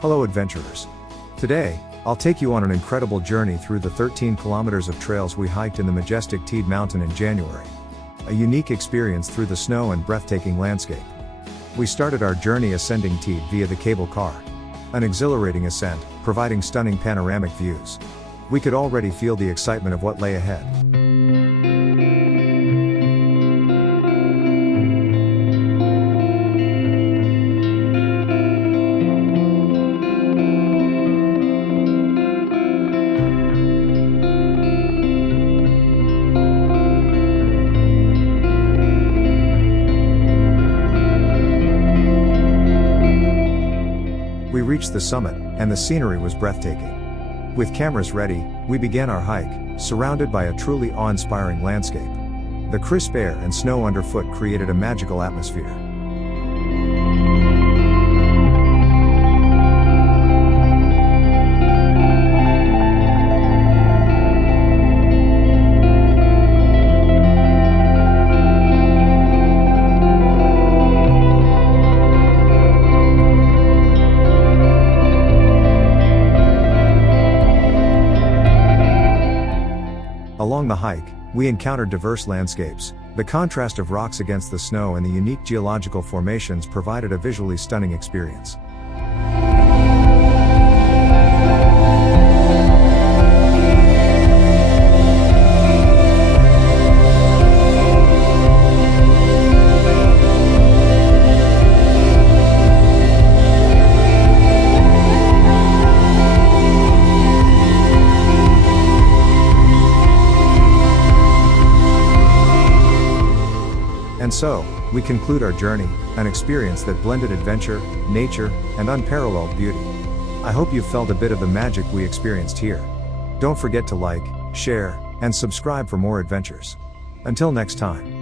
Hello adventurers. Today, I'll take you on an incredible journey through the 13 kilometers of trails we hiked in the majestic Teide mountain in January. A unique experience through the snow and breathtaking landscape. We started our journey ascending Teide via the cable car. An exhilarating ascent, providing stunning panoramic views. We could already feel the excitement of what lay ahead. We reached the summit, and the scenery was breathtaking. With cameras ready, we began our hike, surrounded by a truly awe-inspiring landscape. The crisp air and snow underfoot created a magical atmosphere. Along the hike, we encountered diverse landscapes. The contrast of rocks against the snow and the unique geological formations provided a visually stunning experience. And so, we conclude our journey, an experience that blended adventure, nature, and unparalleled beauty. I hope you've felt a bit of the magic we experienced here. Don't forget to like, share, and subscribe for more adventures. Until next time.